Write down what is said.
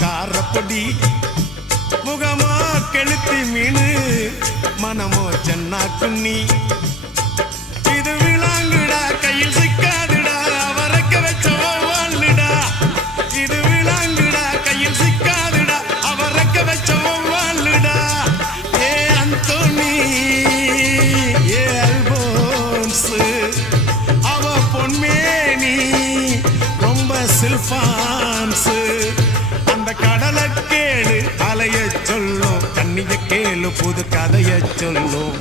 காரப்பொடி முகமோ கெளுத்தி மீனு மனமோ சென்னா குன்னி இது விளாங்குடா கையில் சிக்காதுடா அவரக்க வச்ச வாழ்டா இது விளாங்குடா கையில் சிக்காதுடா அவரக்க வச்ச வாழ்டா ஏ அந்தோனி ஏ அல்போன்ஸ் அவ பொன்மேனி ரொம்ப சில்பான்ஸ் அந்த கடலை கேளு அலைய சொல்லும் கண்ணிய கேளு புது கதைய சொல்லும்